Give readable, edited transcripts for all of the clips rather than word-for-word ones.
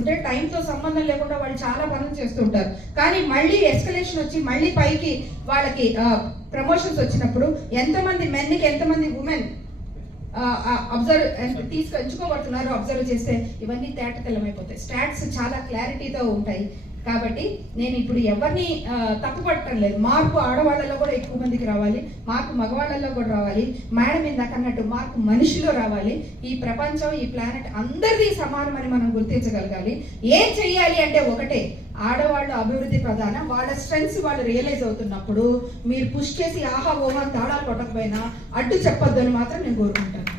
అంటే టైంతో సంబంధం లేకుండా వాళ్ళు చాలా పనులు చేస్తుంటారు. కానీ మళ్ళీ ఎస్కలేషన్ వచ్చి మళ్ళీ పైకి వాళ్ళకి ప్రమోషన్స్ వచ్చినప్పుడు ఎంతమంది మెన్కి ఎంతమంది ఉమెన్ ఎంచుకోబడుతున్నారు అబ్జర్వ్ చేస్తే ఇవన్నీ తేట తెల్లమైపోతాయి. స్టాట్స్ చాలా క్లారిటీతో ఉంటాయి. కాబట్టి నేను ఇప్పుడు ఎవరిని తప్పుపట్టడం లేదు. మార్పు ఆడవాళ్ళలో కూడా ఎక్కువ మందికి రావాలి, మార్పు మగవాళ్ళలో కూడా రావాలి. మేడం ఇందాక అన్నట్టు మార్పు మనిషిలో రావాలి. ఈ ప్రపంచం, ఈ ప్లానెట్ అందరిది సమానమని మనం గుర్తించగలగాలి. ఏం చెయ్యాలి అంటే ఒకటే, ఆడవాళ్ళు అభివృద్ధి ప్రధానం. వాళ్ళ స్ట్రెంగ్స్ వాళ్ళు రియలైజ్ అవుతున్నప్పుడు మీరు పుష్ చేసి ఆహా ఓహా తాళాలు కొట్టకపోయినా అడ్డు చెప్పొద్దు అని మాత్రం నేను కోరుకుంటాను.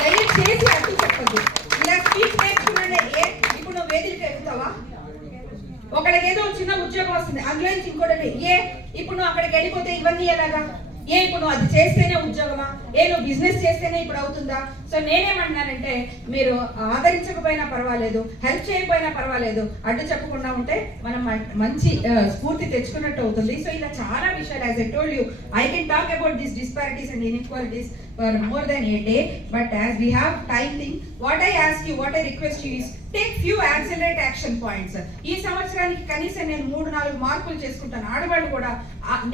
దయచేసి అడ్డు చెప్పద్దు. ఇలా స్పీచ్ నేర్చుకున్నానే ఇప్పుడు నువ్వు వేదిక ఎక్కుతావా, ఒకళ్ళకి ఏదో చిన్న ఉద్యోగం వస్తుంది, అందులో నుంచి ఇంకోటి ఇప్పుడు నువ్వు అక్కడికి వెళ్ళిపోతే ఇవన్నీ ఎలాగా, ఇప్పుడు నువ్వు అది చేస్తేనే ఉద్యోగమా, నువ్వు బిజినెస్ చేస్తేనే ఇప్పుడు అవుతుందా? సో నేనేమంటున్నానంటే మీరు ఆదరించకపోయినా పర్వాలేదు, హెల్ప్ చేయకపోయినా పర్వాలేదు, అడ్డు చెప్పకుండా ఉంటే మనం మంచి స్ఫూర్తి తెచ్చుకున్నట్టు అవుతుంది. సో ఇలా చాలా విషయాలు, as I told you, I can talk about this disparities and inequalities for more than a day, but as we have time thing, what I ask you, what I request you is take few accelerate action points. ఈ సంవత్సరానికి కనీసం నేను 3-4 మార్పులు చేసుకుంటాను. ఆడవాళ్ళు కూడా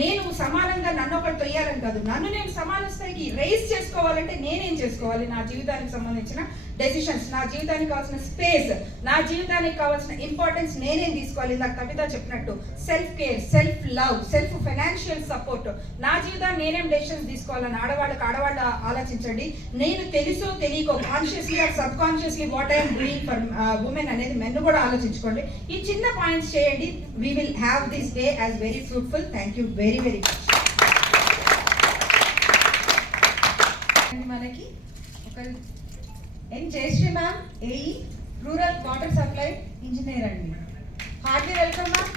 నేను సమానంగా నన్ను ఒకటి తొయ్యాలని కాదు, నన్ను నేను సమాన స్థాయికి రైజ్ చేసుకోవాలంటే నేనేం చేసుకోవాలి, నా జీవితానికి సంబంధించిన డెసిషన్స్, నా జీవితానికి కావాల్సిన స్పేస్, నా జీవితానికి కావాల్సిన ఇంపార్టెన్స్ నేనేం తీసుకోవాలి. ఇందాక కవిత చెప్పినట్టు self care, self love, self financial support, నా జీవితాన్ని నేనేం డెసిషన్స్ తీసుకోవాలని ఆడవాళ్ళు ఆలోచించండి. నేను తెలుసో తెలియకో consciously or subconsciously what I'm doing for women అనేది మెన్ కూడా ఆలోచించుకోండి. ఈ చిన్న పాయింట్స్ చేయండి. We will have this day as very fruitful. Thank you very very much. మనకి ఒక Jayashree ma'am, AE rural water supply engineer అండి. Heartly welcome ma'am.